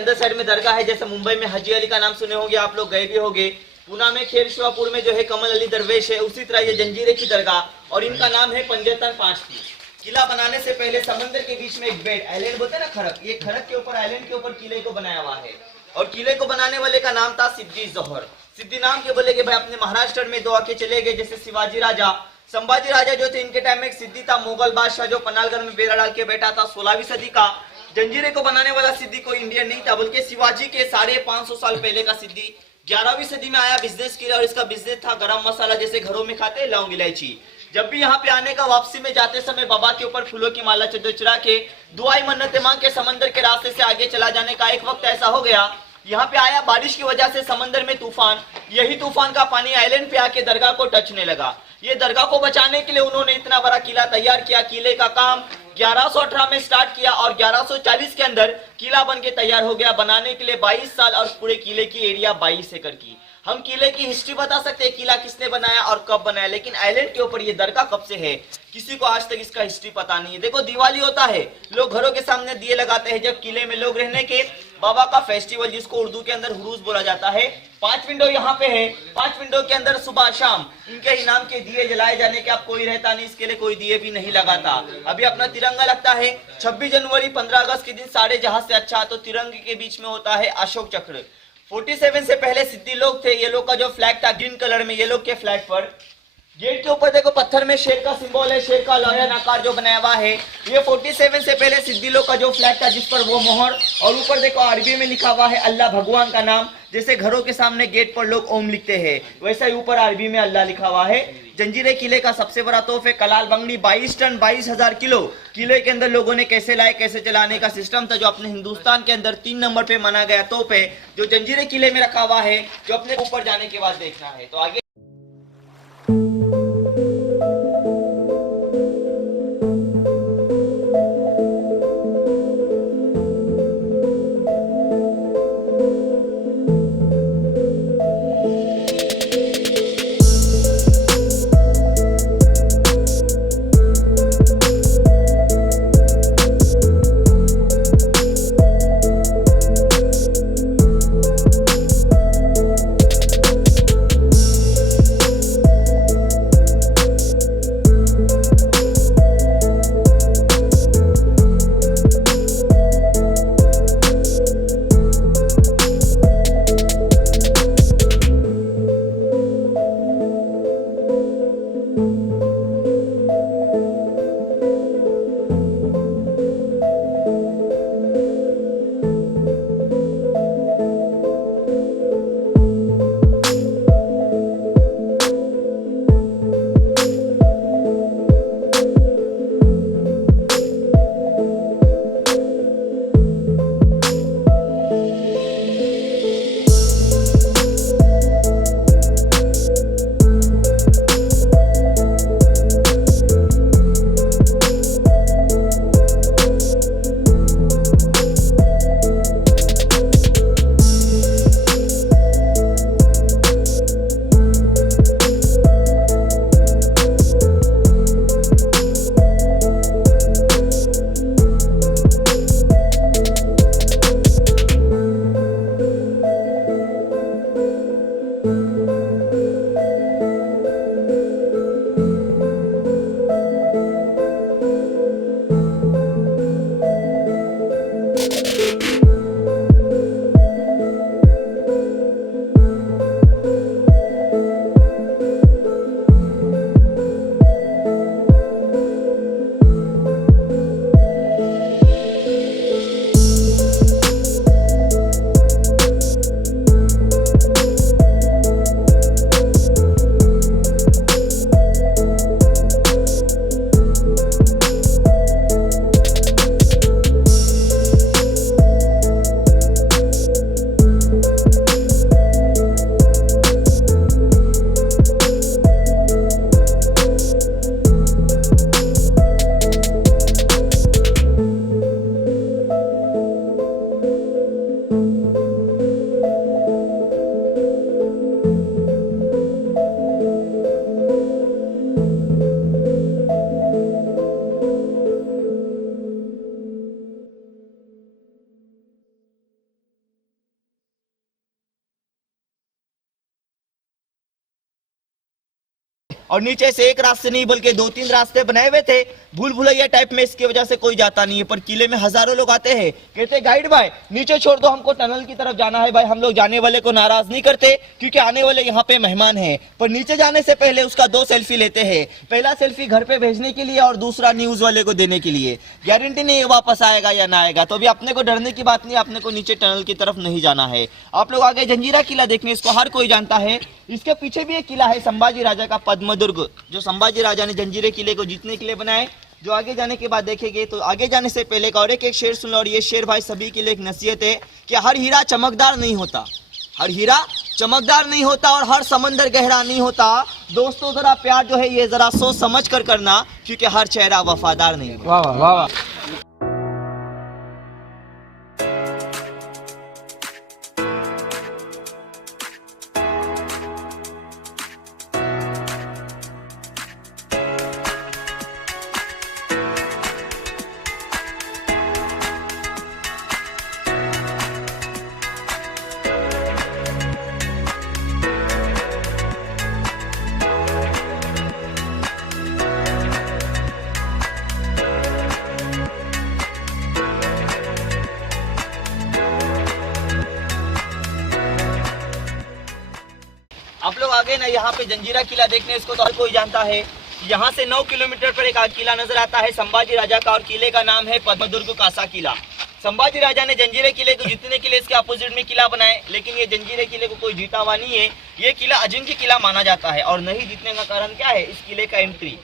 अंदर साइड में दरगाह है। जैसे मुंबई में हाजी अली का नाम सुने होंगे आप लोग, गए भी होंगे। पूना में खेरशिवापुर में जो है कमल अली दरवेश है, उसी तरह ये जंजीरे की दरगाह और इनका नाम है पंजतन 5 की। किला बनाने से पहले समंदर के बीच में एक बेड, आइलैंड बोलते हैं ना, खरक, ये खरक के ऊपर, आइलैंड के ऊपर किले को बनाया हुआ है। और किले को बनाने वाले का नाम था सिद्दी जोहर। सिद्दी नाम के बोले कि भाई अपने महाराष्ट्र में 2 आके चले गए। जैसे शिवाजी राजा, संभाजी राजा जो थे, इनके टाइम में एक सिद्दी था मुगल बादशाह जो पनालगढ़ में बेड़ा डाल के बैठा था 16वीं सदी का। जंजीरे को बनाने वाला सिद्दी कोई इंडियन नहीं था, बल्कि शिवाजी के 550 साल पहले का सिद्दी 11वीं सदी में आया बिजनेस के लिए। और इसका बिजनेस था गरम मसाला, जैसे घरों में खाते लौंग इलायची। जब भी यहाँ पे आने का, वापसी में जाते समय बाबा के ऊपर फूलों की माला चढ़ा के दुआई मन्नतें मांग के समंदर के रास्ते से आगे चला जाने का। एक वक्त ऐसा हो गया, यहाँ पे आया बारिश की वजह से समंदर में तूफान, यही तूफान का पानी आइलैंड पे आके दरगाह को टचने लगा। ये दरगाह को बचाने के लिए उन्होंने इतना बड़ा किला तैयार किया। किले का काम 1118 में स्टार्ट किया और 1140 के अंदर किला बन के तैयार हो गया। बनाने के लिए 22 साल और पूरे किले की एरिया 22 एकड़ की। हम किले की हिस्ट्री बता सकते हैं, किला किसने बनाया और कब बनाया, लेकिन आइलैंड के ऊपर ये दरगाह कब से है किसी को आज तक इसका हिस्ट्री पता नहीं है। देखो दिवाली होता है, लोग घरों के सामने दिए लगाते हैं। जब किले में लोग रहने के, बाबा का फेस्टिवल जिसको उर्दू के अंदर हुरूज बोला जाता है। 5 विंडो यहाँ पे है, 5 विंडो के अंदर सुबह शाम इनके इनाम के दिए जलाए जाने के। अब कोई रहता नहीं इसके लिए, कोई दिए भी नहीं लगाता। अभी अपना तिरंगा लगता है 26 जनवरी 15 अगस्त के दिन सारे जहां से अच्छा, तो तिरंगे के बीच में होता है अशोक चक्र। 47 से पहले सिद्दी लोग थे, ये लोग का जो फ्लैग था ग्रीन कलर में, ये लोग के फ्लैग पर गेट के ऊपर देखो पत्थर में शेर का सिंबल है, शेर का लॉयन आकार जो बनाया हुआ है। ये 47 से पहले सिद्दी लोग का जो फ्लैग था जिस पर वो मोहर, और ऊपर देखो अरबी में लिखा हुआ है अल्लाह भगवान का नाम। जैसे घरों के सामने गेट पर लोग ओम लिखते हैं, वैसा ही ऊपर अरबी में अल्लाह लिखा हुआ है। जंजीरे किले का सबसे बड़ा तोहफ है कलाल बंगड़ी, 22 टन 22,000 किलो। किले के अंदर लोगों ने कैसे लाए, कैसे चलाने का सिस्टम था, जो अपने हिंदुस्तान के अंदर 3 नंबर पे माना गया तोहफ है, जो जंजीरे किले में रखा हुआ है, जो अपने ऊपर जाने के बाद देखना है। तो आगे और नीचे से एक रास्ते नहीं बल्कि 2-3 रास्ते बनाए हुए थे भूल भुलैया टाइप में, इसकी वजह से कोई जाता नहीं है। पर किले में हजारों लोग आते हैं, कहते गाइड भाई नीचे छोड़ दो, हमको टनल की तरफ जाना है। भाई हम लोग जाने वाले को नाराज नहीं करते क्योंकि आने वाले यहाँ पे मेहमान हैं। पर नीचे जाने से पहले उसका 2 सेल्फी लेते हैं, पहला सेल्फी घर पे भेजने के लिए और दूसरा न्यूज वाले को देने के लिए। गारंटी नहीं वापस आएगा या ना आएगा, तो अभी अपने को डरने की बात नहीं, अपने को नीचे टनल की तरफ नहीं जाना है। आप लोग आगे जंजीरा किला देखने, इसको हर कोई जानता है। इसके पीछे भी एक किला है संभाजी राजा का, पद्मदुर्ग, जो संभाजी राजा ने जंजीरे किले को जीतने के लिए बनाए, जो आगे जाने के बाद देखेंगे। तो आगे जाने से पहले और एक शेर सुन लो, और ये शेर भाई सभी के लिए एक नसीहत है कि हर हीरा चमकदार नहीं होता, हर हीरा चमकदार नहीं होता और हर समंदर गहरा नहीं होता। दोस्तों जरा प्यार जो है ये जरा सोच समझ कर करना, क्योंकि हर चेहरा वफादार नहीं होता। वाह वाह वाह। आप लोग आगे ना यहाँ पे जंजीरा किला देखने, इसको तो हर कोई जानता है। यहाँ से 9 किलोमीटर पर एक किला नजर आता है संभाजी राजा का, और किले का नाम है पद्मदुर्ग कासा किला। संभाजी राजा ने जंजीरे किले को जीतने के लिए इसके अपोजिट में किला बनाए, लेकिन ये जंजीरे किले को कोई जीता हुआ नहीं है। ये किला अजिंक्य किला माना जाता है, और नहीं जीतने का कारण क्या है, इस किले का एंट्री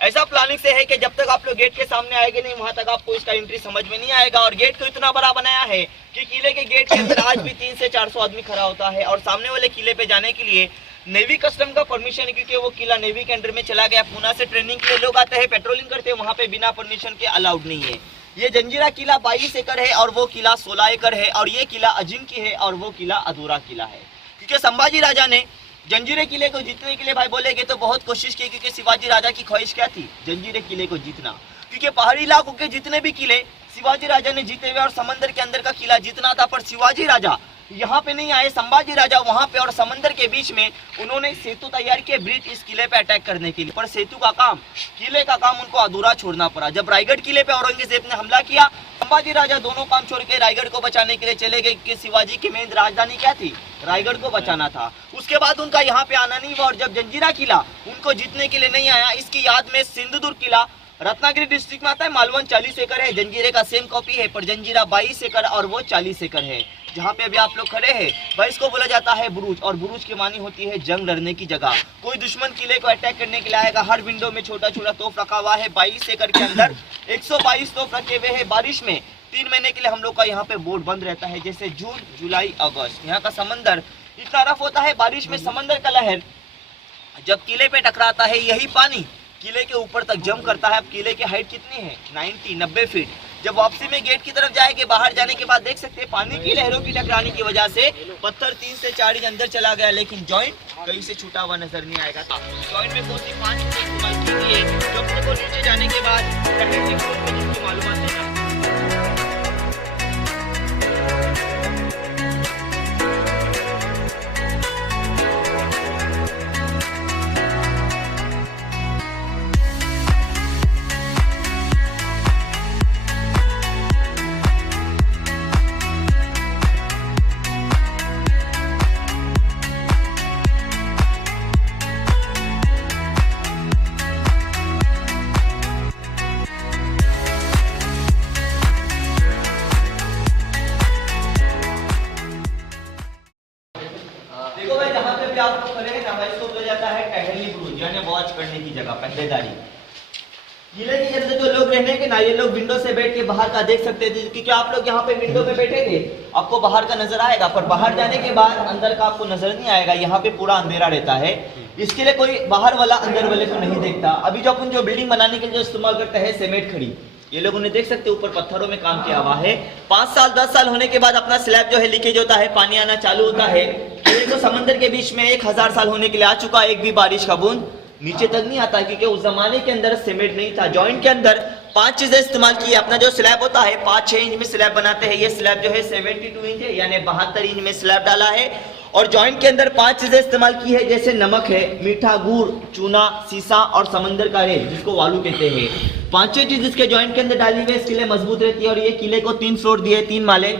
ऐसा प्लानिंग से है कि जब तक आप लोग गेट के सामने आएंगे नहीं, वहां तक आपको इसका एंट्री समझ में नहीं आएगा। और गेट को इतना बड़ा बनाया है कि किले के गेट के अंदर आज भी 300 से 400 आदमी खड़ा होता है। और सामने वाले किले पे जाने के लिए नेवी कस्टम का परमिशन है, क्योंकि वो किला नेवी के अंडर में चला गया। पूना से ट्रेनिंग के लिए लोग आते हैं, पेट्रोलिंग करते हैं, वहाँ पे बिना परमिशन के अलाउड नहीं है। ये जंजीरा किला 22 एकड़ है और वो किला 16 एकड़ है, और ये किला अजिंक्य है और वो किला अधूरा किला है। क्योंकि संभाजी राजा ने जंजीरे किले को जीतने के लिए भाई बोलेगे तो बहुत कोशिश की, क्योंकि शिवाजी राजा की ख्वाहिश क्या थी, जंजीरे किले को जीतना। क्योंकि पहाड़ी इलाकों के जितने भी किले शिवाजी राजा ने जीते हुए और समंदर के अंदर का किला जीतना था, पर शिवाजी राजा यहाँ पे नहीं आए, संभाजी राजा वहाँ पे और समंदर के बीच में उन्होंने सेतु तैयार किए ब्रिज इस किले पे अटैक करने के लिए। पर सेतु का काम, किले का काम उनको अधूरा छोड़ना पड़ा। जब रायगढ़ किले पे औरंगजेब ने हमला किया, संभाजी राजा दोनों काम छोड़ के रायगढ़ को बचाने के लिए चले गए, कि शिवाजी की मेन राजधानी क्या थी, रायगढ़ को बचाना था। उसके बाद उनका यहाँ पे आना नहीं हुआ, और जब जंजीरा किला उनको जीतने के लिए नहीं आया, इसकी याद में सिंधुदुर्ग किला रत्नागिरी डिस्ट्रिक्ट में आता है, मालवन 40 एकड़ है, जंजीरे का सेम कॉपी है, पर जंजीरा 22 एकड़ और वो 40 एकड़ है। जहाँ पे अभी आप लोग खड़े हैं भाई, इसको बोला जाता है बुरुज, और बुरुज की मानी होती है जंग लड़ने की जगह। कोई दुश्मन किले को अटैक करने के लिए आएगा, हर विंडो में छोटा छोटा तोप रखा हुआ है। 22 एकड़ के अंदर 122 तोप रखे हुए हैं। बारिश में 3 महीने के लिए हम लोग का यहाँ पे बोर्ड बंद रहता है, जैसे जून जुलाई अगस्त। यहाँ का समंदर इतना रफ होता है, बारिश में समंदर का लहर जब किले पे टकराता है, यही पानी किले के ऊपर तक जम करता है। अब किले की हाइट कितनी है, 90 फीट। जब वापसी में गेट की तरफ जाएंगे, बाहर जाने के बाद देख सकते हैं पानी की लहरों की टकराने की वजह से पत्थर 3 से 4 इंच अंदर चला गया, लेकिन जॉइंट कहीं से छूटा हुआ नजर नहीं आएगा। जॉइंट में कौन सी 5 चीजें इस्तेमाल की गई है, जो अपने को नीचे जाने के बाद मालूमात देना। देखो भाई, जहाँ पे भी आप लोग खड़े हैं ना भाई, इसको बोला जाता है टहलनी बुरुज, यानी वॉच करने की जगह, पहरेदारी। किले के अंदर जो लोग रहने के ना, ये लोग विंडो से बैठ के बाहर का देख सकते थे, क्योंकि आप लोग यहाँ पे विंडो पे बैठे थे, आपको बाहर का नजर आएगा, पर बाहर जाने के बाद अंदर का आपको नजर नहीं आएगा। यहाँ पे पूरा अंधेरा रहता है, इसके लिए कोई बाहर वाला अंदर वाले को नहीं देखता। अभी जो अपन जो बिल्डिंग बनाने के लिए जो इस्तेमाल करते हैं सीमेंट खड़ी, ये लोगों ने देख सकते ऊपर पत्थरों में काम किया हुआ है। 5 साल 10 साल होने के बाद अपना स्लैब जो है लीकेज होता है, पानी आना चालू होता है। किले को समंदर के बीच में 1000 साल होने के लिए आ चुका, एक भी बारिश का बूंद नीचे तक नहीं आता, क्योंकि उस जमाने के अंदर सीमेंट नहीं था। जॉइंट के अंदर 5 चीजें इस्तेमाल की। अपना जो स्लैब होता है 5-6 इंच में स्लैब बनाते हैं, ये स्लैब जो है 72 इंच है, यानी 72 इंच में स्लैब डाला है। और जॉइंट के अंदर 5 चीजें इस्तेमाल की है, जैसे नमक है, मीठा, गुड़, चूना, सीसा और समंदर का रेत जिसको वालू कहते हैं। 5 चीज इसके जॉइंट के अंदर डाली हुई है, इसके लिए मजबूत रहती है। और ये किले को 3 फ्लोर दिए, 3 माले।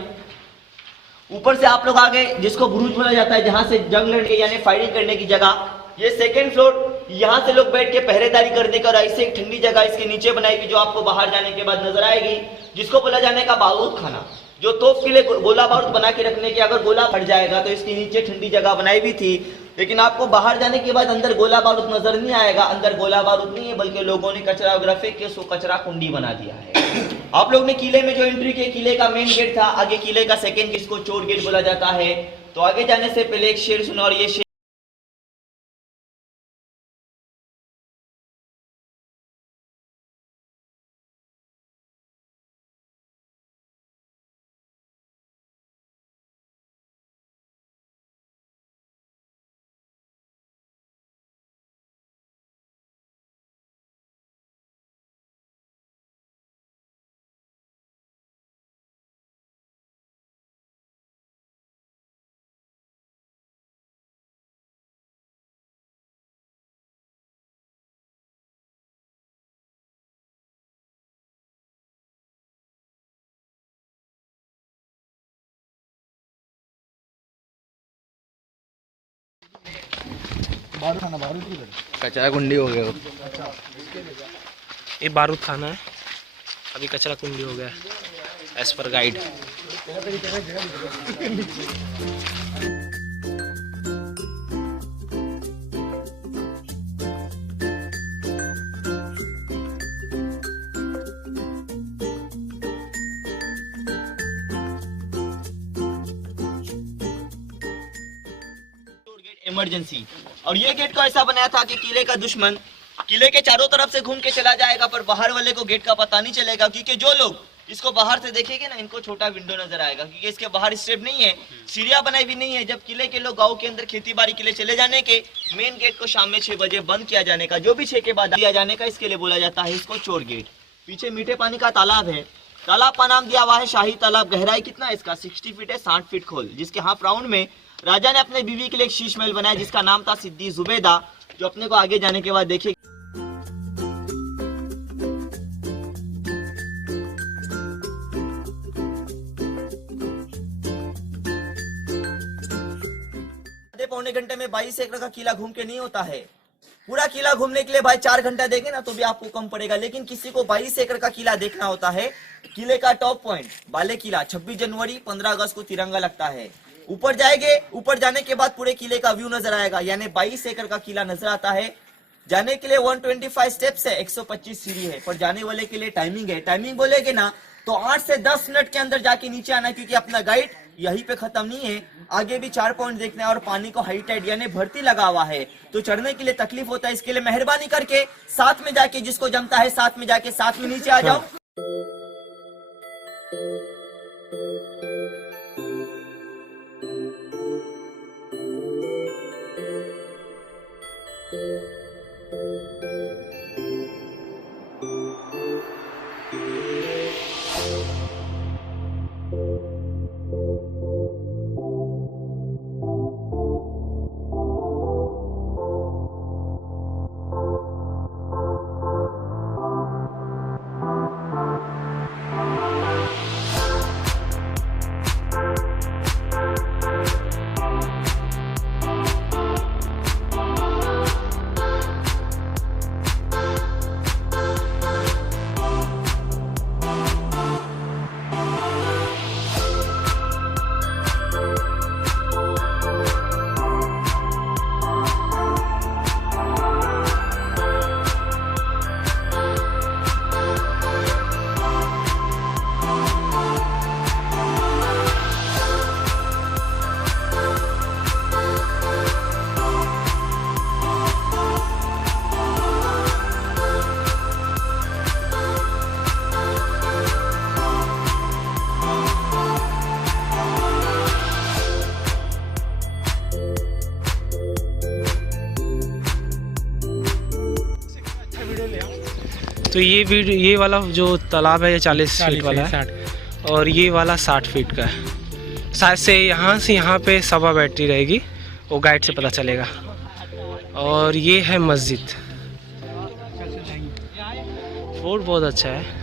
ऊपर से आप लोग आ गए जिसको बुरुज बोला जाता है, जहां से जंग लड़ने यानी फायरिंग करने की जगह। ये 2nd फ्लोर, यहाँ से लोग बैठ के पहरेदारी करने का, और ऐसे एक ठंडी जगह इसके नीचे बनाई गई जो आपको बाहर जाने के बाद नजर आएगी, जिसको बोला जाने का बारूद खाना, जो तोप के लिए गोला बारूद बना के रखने की, अगर गोला फट जाएगा तो इसके नीचे ठंडी जगह बनाई हुई थी। लेकिन आपको बाहर जाने के बाद अंदर गोला बारूद नजर नहीं आएगा। अंदर गोला बारूद नहीं है, बल्कि लोगों ने कचरा वगैरह फेंक के उसको कचरा कुंडी बना दिया है। आप लोग ने किले में जो एंट्री की, किले का मेन गेट था, आगे किले का 2nd जिसको चोर गेट बोला जाता है। तो आगे जाने से पहले एक शेर सुना, और ये शेर कचरा कुंडी हो गया। ये बारूद खाना है, अभी कचरा कुंडी हो गया एज पर गाइड। इमरजेंसी। और ये गेट को ऐसा बनाया था कि किले का दुश्मन किले के चारों तरफ से घूम के चला जाएगा, पर बाहर वाले को गेट का पता नहीं चलेगा, क्योंकि जो लोग इसको बाहर से देखेंगे ना, इनको छोटा विंडो नजर आएगा, क्योंकि इसके बाहर स्टेप नहीं है, सीढ़ियां बनाई भी नहीं है। जब किले के लोग गांव के अंदर खेती बाड़ी के लिए चले जाने के, मेन गेट को शाम में 6 बजे बंद किया जाने का, जो भी 6 के बाद दिया जाने का, इसके लिए बोला जाता है इसको चोर गेट। पीछे मीठे पानी का तालाब है, तालाब का नाम दिया हुआ है शाही तालाब। गहराई कितना है इसका? 60 फीट है, 60 फीट खोल, जिसके हाफ राउंड में राजा ने अपने बीवी के लिए एक शीश महल बनाया, जिसका नाम था सिद्दी जुबेदा, जो अपने को आगे जाने के बाद देखिए। पौने घंटे में 22 एकड़ का किला घूम के नहीं होता है। पूरा किला घूमने के लिए भाई 4 घंटा देंगे ना तो भी आपको कम पड़ेगा, लेकिन किसी को 22 एकड़ का किला देखना होता है। किले का टॉप पॉइंट बाले किला, 26 जनवरी 15 अगस्त को तिरंगा लगता है। ऊपर जाएंगे, ऊपर जाने के बाद पूरे किले का व्यू नजर आएगा, यानी 22 एकड़ का किला नजर आता है। जाने के लिए 125 स्टेप्स है, 125 सीढ़ी है, पर जाने वाले के लिए टाइमिंग है। टाइमिंग बोलेगे ना तो 8 से 10 मिनट के अंदर जाके नीचे आना, क्योंकि अपना गाइड यहीं पे खत्म नहीं है, आगे भी 4 पॉइंट देखना है और पानी को हाई टाइड यानी भर्ती लगा हुआ है, तो चढ़ने के लिए तकलीफ होता है। इसके लिए मेहरबानी करके साथ में जाके, जिसको जमता है साथ में जाके साथ में नीचे आ जाओ। तो ये वाला जो तालाब है ये 40 फीट वाला है, और ये वाला 60 फीट का है। शायद से यहाँ पे सभा बैटरी रहेगी, वो गाइड से पता चलेगा। और ये है मस्जिद, फोर्ट बहुत अच्छा है।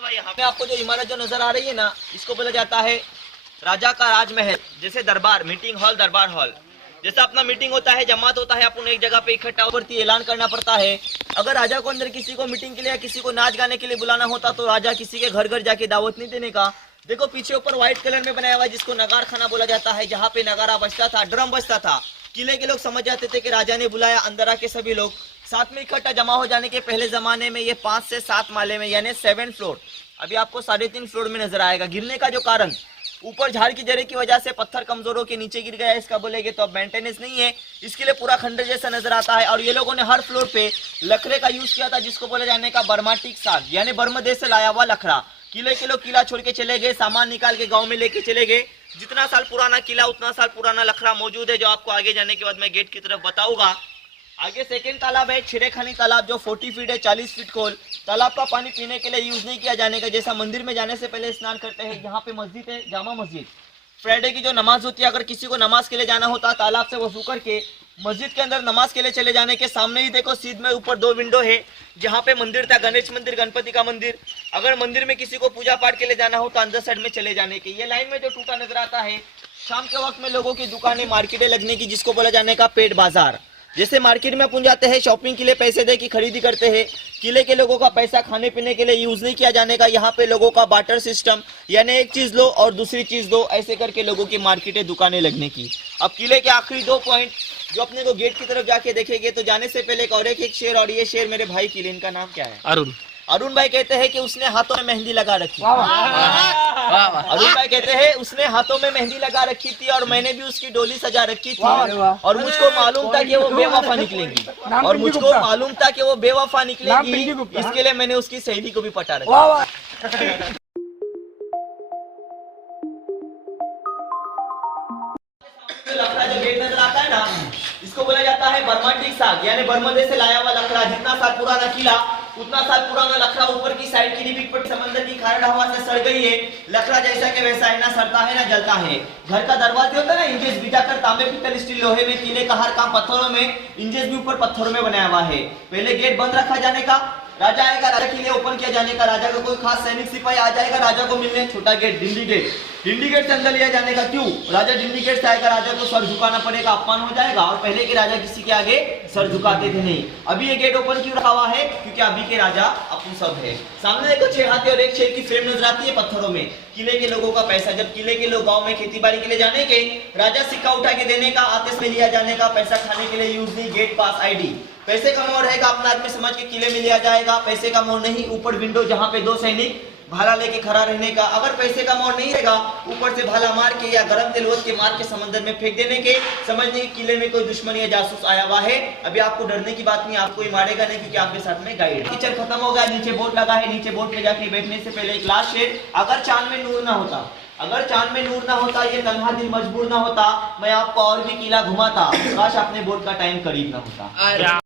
और यहाँ पे आपको जो इमारत जो नजर आ रही है ना, इसको बोला जाता है राजा का राजमहल। जैसे दरबार, मीटिंग हॉल, दरबार हॉल, जैसा अपना मीटिंग होता है, जमात होता है, अपन एक जगह पे इकट्ठा होकर ऐलान करना पड़ता है। अगर राजा को अंदर किसी को मीटिंग के लिए या किसी को नाच गाने के लिए बुलाना होता तो राजा किसी के घर घर जाके दावत नहीं देने का। देखो पीछे ऊपर व्हाइट कलर में बनाया हुआ है, जिसको नगार खाना बोला जाता है, जहाँ पे नगारा बजता था, ड्रम बजता था। किले के लोग समझ जाते थे कि राजा ने बुलाया, अंदर आके सभी लोग साथ में इकट्ठा जमा हो जाने के पहले जमाने में ये 5 से 7 माले में यानी 7 फ्लोर, अभी आपको 3.5 फ्लोर में नजर आएगा। गिरने का जो कारण ऊपर झाड़ की जड़े की वजह से पत्थर कमजोर होकर नीचे गिर गया, इसका बोलेंगे तो अब मेंटेनेंस नहीं है, इसके लिए पूरा खंडर जैसा नजर आता है। और ये लोगों ने हर फ्लोर पे लकड़े का यूज किया था, जिसको बोला जाने का बर्माटिक साग, यानी बर्मा देश से लाया हुआ लकड़ा। किले के लोग किला छोड़ के चले गए, सामान निकाल के गाँव में लेके चले गए। जितना साल पुराना किला उतना साल पुराना लकड़ा मौजूद है, जो आपको आगे जाने के बाद मैं गेट की तरफ बताऊंगा। आगे सेकेंड तालाब है छिरेखानी तालाब, जो 40 फीट है, 40 फीट खोल। तालाब का पानी पीने के लिए यूज नहीं किया जाने का, जैसा मंदिर में जाने से पहले स्नान करते हैं। यहाँ पे मस्जिद है, जामा मस्जिद, फ्राइडे की जो नमाज होती है, अगर किसी को नमाज के लिए जाना होता तालाब से वजू करके मस्जिद के अंदर नमाज के लिए चले जाने के सामने ही देखो सीध में ऊपर 2 विंडो है, जहाँ पे मंदिर था, गणेश मंदिर, गणपति का मंदिर। अगर मंदिर में किसी को पूजा पाठ के लिए जाना हो तो अंदर साइड में चले जाने के। ये लाइन में जो टूटा नजर आता है, शाम के वक्त में लोगों की दुकानें, मार्केटें लगने की, जिसको बोला जाने का पेट बाजार। जैसे मार्केट में अपन जाते हैं, शॉपिंग के लिए पैसे दे की खरीदी करते हैं, किले के लोगों का पैसा खाने पीने के लिए यूज नहीं किया जाने का। यहाँ पे लोगों का बार्टर सिस्टम, यानी एक चीज लो और दूसरी चीज दो, ऐसे करके लोगों की मार्केटें, दुकानें लगने की। अब किले के आखिरी 2 पॉइंट जो अपने को गेट की तरफ जाके देखेंगे, तो जाने से पहले और एक शेर, और ये शेर मेरे भाई किले, इनका नाम क्या है? अरुण। अरुण भाई कहते हैं कि उसने हाथों में मेहंदी लगा रखी। अरुण भाई कहते हैं उसने हाथों में मेहंदी लगा रखी थी और मैंने भी उसकी डोली सजा रखी थी, और मुझको मालूम था कि वो बेवफा निकलेंगी, और मुझको मालूम था कि वो बेवफा निकलेगी, इसके लिए मैंने उसकी सहेली को भी पटा रखा। लकड़ा जो गेट नजर आता है ना, इसको बोला जाता है बर्माटिक साग, यानी बर्मा से लाया हुआ लकड़ा। जितना साल पुराना किला उतना साल पुराना लकड़ा ऊपर की साइड की रिपीट पर समंदर की खारड़ हवा से सड़ गई है। लकड़ा जैसा के वैसा है, ना सड़ता है ना जलता है। घर का दरवाजे होता है ना, इंजेस बिठाकर तांबे, पीतल, स्टील, लोहे में। किले का हर काम पत्थरों में, इंजेस भी ऊपर पत्थरों में बनाया हुआ है। पहले गेट बंद रखा जाने का, राजा आएगा, राजा के लिए ओपन किया जाने का। राजा का कोई खास सैनिक सिपाही आ जाएगा राजा को मिलने, छोटा गेट, डिंडी गेट, डिंडी गेट से अंदर लिया जाने का। क्यों? राजा डिंडी गेट से आएगा, राजा को सर झुकाना पड़ेगा, अपमान हो जाएगा। और पहले के राजा किसी के आगे सर झुकाते थे नहीं। अभी ये गेट ओपन क्यों रखा हुआ है? क्योंकि अभी के राजा अपन सब है। सामने देखो 6 हाथी और 1 शेर की फ्रेम नजर आती है पत्थरों में। किले के लोगों का पैसा, जब किले के लोग गांव में खेती बाड़ी के लिए जाने के, राजा सिक्का उठा के देने का, आतिश में लिया जाने का, पैसा खाने के लिए यूज नहीं, गेट पास आईडी। पैसे का मोड़ रहेगा, अपना आदमी समझ के किले में लिया जाएगा। पैसे का मोड़ नहीं, ऊपर विंडो जहाँ पे 2 सैनिक भाला लेके खड़ा रहने का। अगर पैसे का मोड़ नहीं रहेगा, ऊपर से भाला मार के या गरम तेल के मार के समंदर में फेंक देने के, समझने के किले में कोई दुश्मन या जासूस आया हुआ है। अभी आपको डरने की बात नहीं, आपको ही मारेगा नहीं, क्योंकि आपके साथ में गाइड है। किचन खत्म हो गया, नीचे बोर्ड लगा है, नीचे बोर्ड पे जाके बैठने से पहले एक लास्ट शेर, अगर चांद में नूर ना होता, अगर चांद में नूर ना होता, ये तन्हा दिल मजबूर ना होता, मैं आपको और भी किला घुमाता, काश अपने बोर्ड का टाइम करीब ना होता।